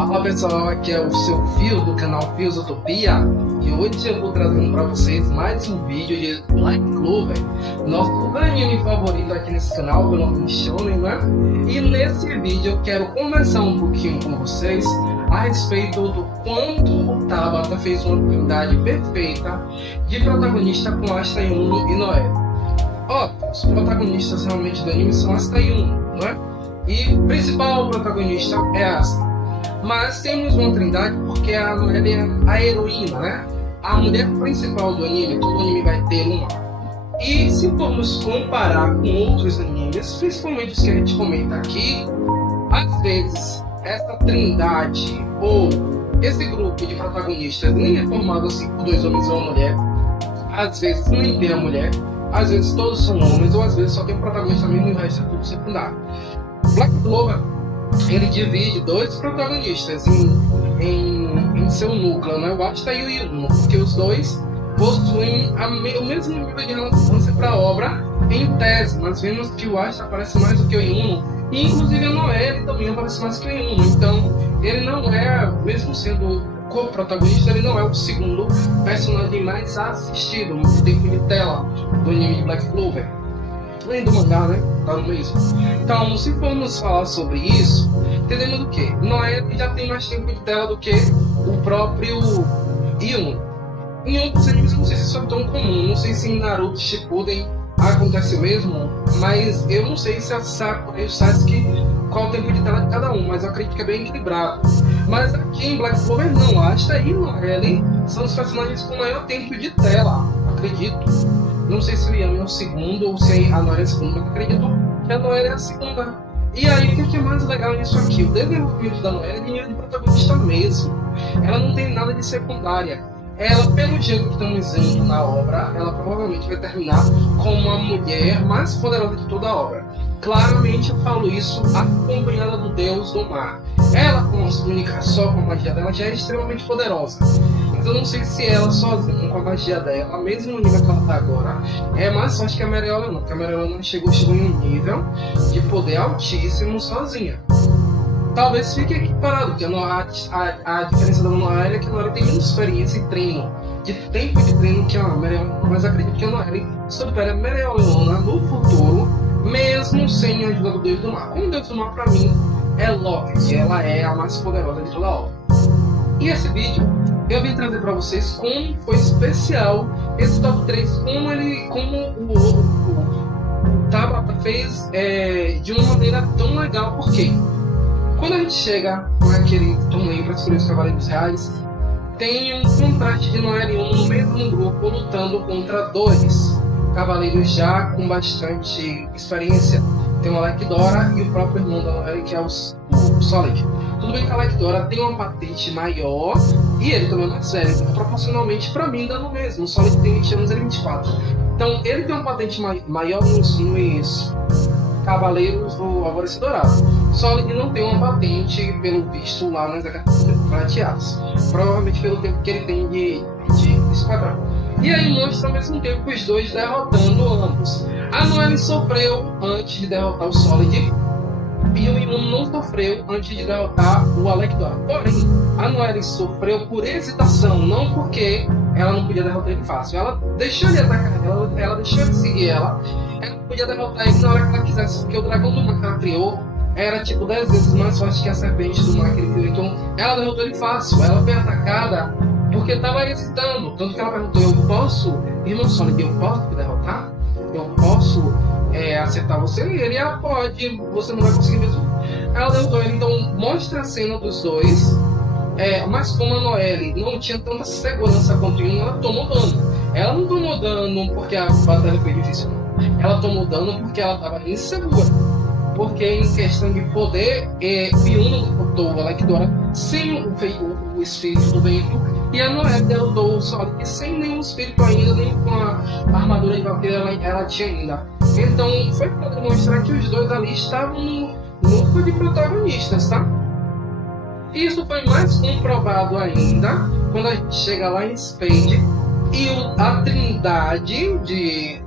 Fala pessoal, aqui é o seu Fio do canal Fiosotopia e hoje eu vou trazendo para vocês mais um vídeo de Black Clover, nosso anime favorito aqui nesse canal, pelo nome Shonen, né? E nesse vídeo eu quero conversar um pouquinho com vocês a respeito do quanto o Tabata fez uma trindade perfeita de protagonista com Asta, Yuno e Noelle. Os protagonistas realmente do anime são Asta e Yuno, não é? E o principal protagonista é Asta. Mas temos uma trindade porque a Noelle é a heroína, né? A mulher principal do anime, todo anime vai ter uma. E se formos comparar com outros animes, principalmente os que a gente comenta aqui, às vezes essa trindade ou esse grupo de protagonistas nem é formado assim por dois homens ou uma mulher. Às vezes nem tem a mulher, às vezes todos são homens, ou às vezes só tem um protagonista mesmo e o resto é tudo secundário. Black Clover, ele divide dois protagonistas em seu núcleo, né? O Asta e o Yuno, porque os dois possuem o mesmo nível de relevância para a obra em tese. Nós vemos que o Asta aparece mais do que o Yuno, e inclusive a Noelle também aparece mais que o Yuno. Então, ele não é, mesmo sendo co-protagonista, ele não é o segundo personagem mais assistido no tempo de tela do anime de Black Clover. Além do mangá, né? Tá no mesmo. Então, se formos falar sobre isso, entendemos do que? Noelle já tem mais tempo de tela do que o próprio Yuno. Em outros animes, eu não sei se isso é tão comum. Não sei se em Naruto Shippuden acontece o mesmo, mas eu não sei se a Sakura e o Sasuke qual o tempo de tela de cada um, mas eu acredito que é bem equilibrado. Mas aqui em Black Clover não, Asta e Noelle são os personagens com maior tempo de tela, acredito. Não sei se o Yuno é o segundo ou se a Noelle é a segunda, mas acredito que a Noelle é a segunda. E aí, o que é mais legal nisso aqui? O desenvolvimento da Noelle é linha de protagonista mesmo. Ela não tem nada de secundária. Ela, pelo jeito que estamos vendo na obra, ela provavelmente vai terminar como a mulher mais poderosa de toda a obra. Claramente eu falo isso acompanhada do Deus do Mar. Ela, com a única só com a magia dela, já é extremamente poderosa. Mas eu não sei se ela sozinha, com a magia dela, mesmo no nível que ela está agora, é mais forte que a Mereola não. Porque a Mereola não chegou em um nível de poder altíssimo sozinha. Talvez fique equiparado, porque a diferença da Noelle é que a Noelle tem menos experiência e treino, de tempo de treino que a Mereola, mas acredito que a Noelle supera a Mereola no futuro, mesmo sem a ajuda do Deus do Mar. Como o Deus do Mar, para mim, é Loki, ela é a mais poderosa de toda a obra. E esse vídeo eu vim trazer para vocês como foi especial esse top 3, como o Tabata fez de uma maneira tão legal, porque quando a gente chega naquele torneio para escolher os Cavaleiros Reais, tem um contraste de Noelle e Yuno no mesmo grupo lutando contra dois cavaleiros já com bastante experiência. Tem o Alekdora e o próprio irmão da Noelle, que é o Solid. Tudo bem que a Alekdora tem uma patente maior e ele também é mais velho, então proporcionalmente para mim dá no mesmo. O Solid tem 20 anos e ele 24. Então ele tem uma patente maior nos Cavaleiros do Alvorecer Dourado. Solid não tem uma patente, pelo visto, lá nas prateadas. Provavelmente pelo tempo que ele tem de esquadrão. E aí mostra ao mesmo tempo os dois derrotando ambos. A Noelle sofreu antes de derrotar o Solid, e o Yuno não sofreu antes de derrotar o Alekdora. Porém, a Noelle sofreu por hesitação, não porque ela não podia derrotar ele fácil. Ela deixou ele atacar ela deixou ele seguir ela. Ela podia derrotar ele na hora que ela quisesse, porque o dragão do mar que ela criou era tipo 10 vezes mais forte que a serpente do mar que ele criou. Então ela derrotou ele fácil. Ela foi atacada porque estava hesitando. Tanto que ela perguntou: eu posso, irmão Solid, eu posso te derrotar? Eu posso acertar você? E ele: pode, você não vai conseguir mesmo. Ela derrotou ele. Então mostra a cena dos dois. Mas como a Noelle não tinha tanta segurança quanto o Yuno, ela tomou dano. Ela não tomou dano porque a batalha foi difícil, não. Ela tomou dano porque ela estava insegura. Porque em questão de poder, o Yuno derrotou o Alekdora sem o espírito do vento, e a Noelle derrotou o Solid sem nenhum espírito ainda, nem com a armadura que ela tinha ainda. Então foi para demonstrar que os dois ali estavam no núcleo de protagonistas, tá? Isso foi mais comprovado ainda quando a gente chega lá em Spade e a trindade de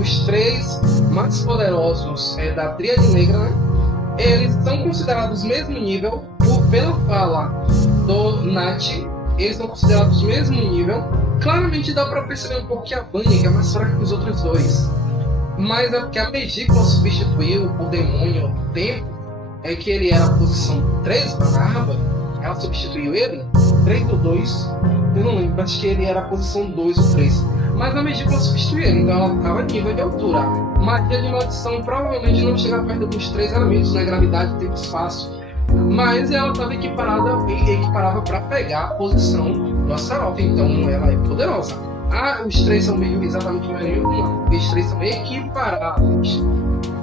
os três mais poderosos da Tríade Negra, né? Eles são considerados mesmo nível pela fala do Nath, eles são considerados do mesmo nível. Claramente dá pra perceber um pouco que a Vayne é mais fraca que os outros dois. Mas é porque a Meiji substituiu o demônio do tempo, é que ele era a posição 3 da Narva, ela substituiu ele, 3 ou 2, eu não lembro, acho que ele era a posição 2 ou 3. Mas a Meiji substituiu ele, então ela estava nível de altura. Magia de maldição provavelmente não chega perto dos 3 elementos, né? Gravidade, tempo e espaço. Mas ela estava equiparava para pegar a posição do Astaroth, então ela é poderosa. Os 3 são meio exatamente o mesmo, não. Os 3 são equiparáveis,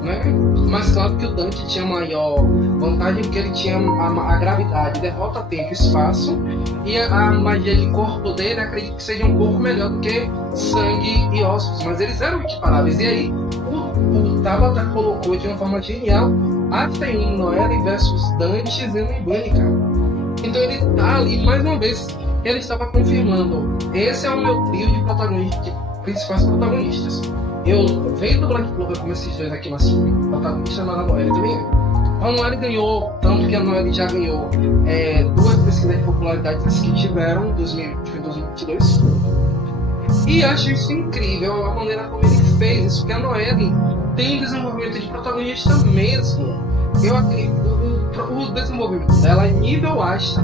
né? Mas claro que o Dante tinha maior vantagem porque ele tinha a gravidade, derrota, tempo e espaço, e a magia de corpo dele acredito que seja um pouco melhor do que sangue e ossos, mas eles eram equiparáveis. E aí o Tabata colocou de uma forma genial Asta e Noelle versus Dante, Zeno e Vayne, cara. Então ele tá ali mais uma vez. Ele estava confirmando, esse é o meu trio de principais protagonistas. Eu venho do Black Clover como esses dois aqui, mas protagonistas, mas a Noelle também é. A Noelle ganhou, tanto que a Noelle já ganhou 2 pesquisas de popularidade que tiveram em 2022. E acho isso incrível, a maneira como ele fez isso, porque a Noelle tem desenvolvimento de protagonista mesmo. Eu acredito, o desenvolvimento dela é nível Asta.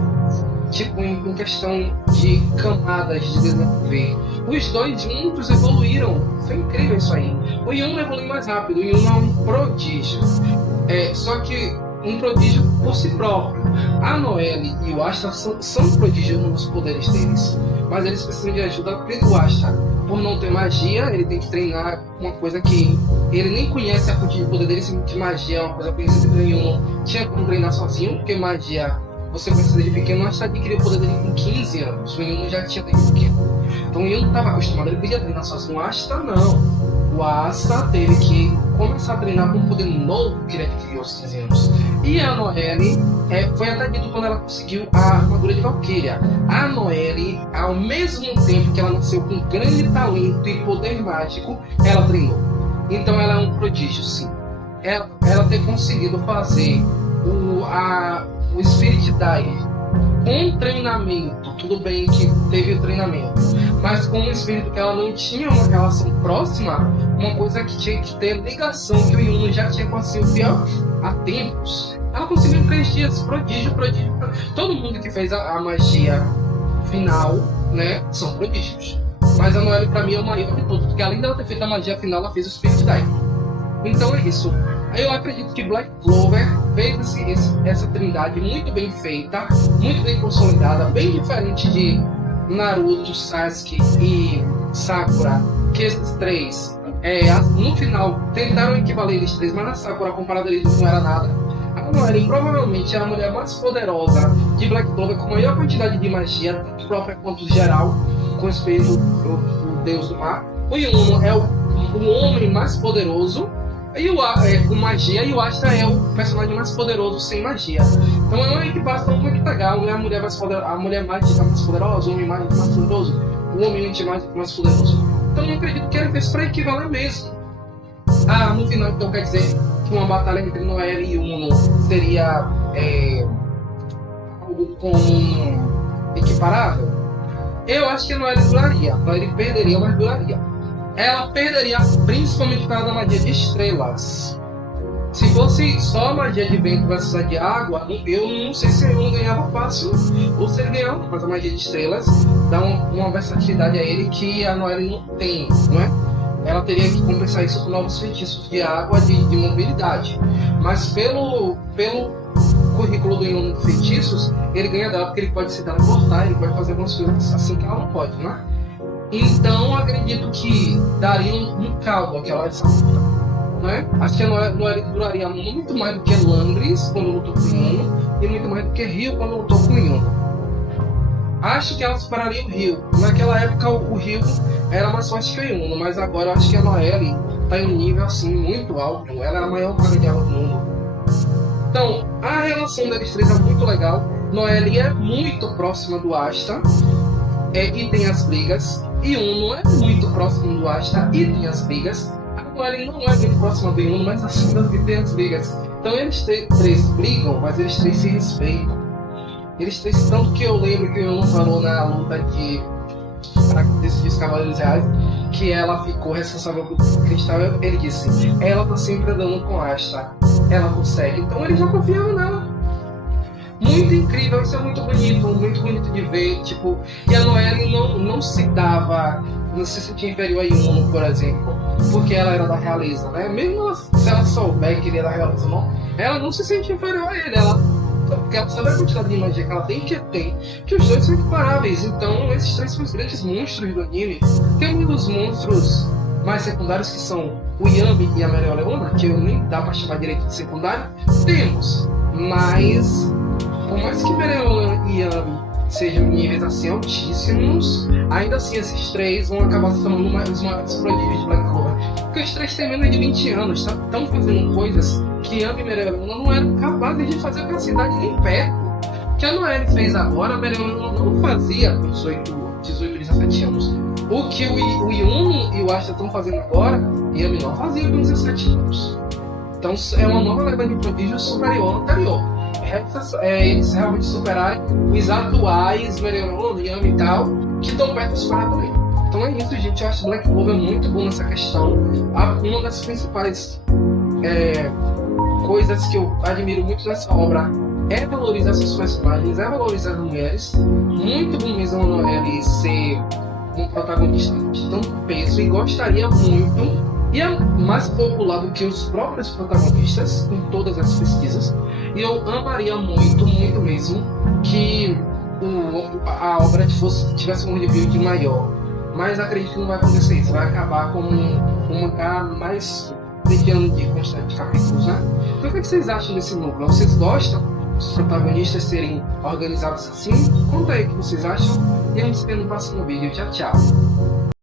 Tipo, em questão de camadas de desenvolver. Os dois juntos evoluíram. Foi incrível isso aí. O Yun evolui mais rápido. O Yun é um prodígio. Só que um prodígio por si próprio. A Noelle e o Asta são prodígios nos poderes deles. Mas eles precisam de ajuda do Asta. Por não ter magia, ele tem que treinar uma coisa que ele nem conhece a fonte de poder dele. Se magia é uma coisa conhecida que o Yun tinha como treinar sozinho, porque magia você precisa de pequeno, mas adquiriu o poder dele com 15 anos. O Yun já tinha desde pequeno. Então o Yun não estava acostumado, ele podia treinar sozinho. O Asta não. O Asta teve que começar a treinar com um poder novo que ele adquiriu aos 15 anos. E a Noelle foi até dito quando ela conseguiu a armadura de Valkyria. A Noelle, ao mesmo tempo que ela nasceu com grande talento e poder mágico, ela treinou. Então ela é um prodígio, sim. Ela ter conseguido fazer o Spirit Dive com treinamento, tudo bem que teve o treinamento, mas com um espírito que ela não tinha uma relação próxima, uma coisa que tinha que ter ligação, que o Yun já tinha com a Sylvia há tempos. Ela conseguiu em 3 dias, prodígio. Todo mundo que fez a magia final, né, são prodígios. Mas a Noelle pra mim é o maior de todos, porque além dela ter feito a magia final, ela fez o Spirit Dive. Então é isso. Eu acredito que Black Clover fez essa trindade muito bem feita, muito bem consolidada, bem diferente de Naruto, Sasuke e Sakura, que esses 3, no final, tentaram equivaler eles 3, mas na Sakura, comparado a eles, não era nada. A Noelle provavelmente é a mulher mais poderosa de Black Clover, com maior quantidade de magia, tanto própria quanto geral, com o espírito do deus do mar. O Yun é o homem mais poderoso, com magia, e o Asta é o personagem mais poderoso sem magia. Então é uma equipação muito legal, né? A mulher mágica mais poderosa, o homem mágico mais poderoso, o homem antimágico mais poderoso. Então eu acredito que ele fez para equivaler mesmo. No final, então quer dizer que uma batalha entre Noelle e Uno seria algo com equiparável? Eu acho que a Noelle duraria. A Noelle perderia, mas duraria. Ela perderia principalmente por causa da magia de estrelas. Se fosse só a magia de vento versus a de água, eu não sei se ele não ganhava fácil ou se ele ganhava, mas a magia de estrelas dá uma versatilidade a ele que a Noelle não tem, não é? Ela teria que compensar isso com novos feitiços de água, de mobilidade. Mas pelo currículo do Yun de feitiços, ele ganha dela porque ele pode se teleportar, ele pode fazer algumas coisas assim que ela não pode, né? Então acredito que daria um caldo aquela essa luta, né? Acho que a Noelle duraria muito mais do que Landris quando lutou com o Yun, e muito mais do que Ryo quando lutou com o Yun. Acho que ela superaria o Ryo. Naquela época o Ryo era mais forte que o Yun, mas agora eu acho que a Noelle está em um nível assim muito alto. Ela é a maior maga de água do mundo. Então a relação deles 3 é muito legal. Noelle é muito próxima do Asta, e tem as brigas. E Uno é muito próximo do Asta e tem as brigas. A Noelle não é muito próxima do Uno, mas assim que tem as brigas. Então eles 3 brigam, mas eles 3 se respeitam. Eles três, tanto que eu lembro que eu não falou na luta de para decidir os Cavaleiros Reais, que ela ficou responsável por Cristal. Ele disse, ela tá sempre andando com Asta, ela consegue. Então ele já confiava nela. Muito incrível, isso é muito bonito de ver, tipo, e a Noelle não se dava, não se sentia inferior a Yuno, por exemplo, porque ela era da realeza, né? Mesmo se ela souber que ele é da realeza ou não, ela não se sente inferior a ele, porque ela sabe a quantidade de magia que ela tem, que os dois são equiparáveis. Então esses três são os grandes monstros do anime. Tem um dos monstros mais secundários que são o Yami e a Mereoleona, que eu nem dá pra chamar direito de secundário, temos, mas por mais que Mereoleona e Yami sejam níveis assim altíssimos, ainda assim esses três vão acabar se tornando os maiores prodígios de Black Clover, porque os três têm menos de 20 anos, estão fazendo coisas que Yami e Mereoleona não eram capazes de fazer com a cidade nem perto. O que a Noelle fez agora, a Mereoleona não fazia com 18, 17 anos. O que o Yuno e o Asta estão fazendo agora, Yami não fazia com 17 anos. Então é uma nova leva de prodígio superior ao anterior. Eles realmente superarem os atuais Mereoleona, Yami e tal, que estão perto de superar também. Então é isso, gente. Eu acho Black Clover muito bom nessa questão. Uma das principais coisas que eu admiro muito nessa obra é valorizar seus personagens, é valorizar as mulheres. Muito bom mesmo a Noelle ser um protagonista de tanto peso, e gostaria muito, e é mais popular do que os próprios protagonistas em todas as pesquisas, e eu amaria muito mesmo que a obra tivesse um review de maior, mas acredito que não vai acontecer isso, vai acabar como um mangá mais mediano de quantidade de capítulos, né? Então o que vocês acham desse núcleo? Vocês gostam dos protagonistas serem organizados assim? Conta aí o que vocês acham, e a gente se vê no próximo vídeo. Tchau, tchau!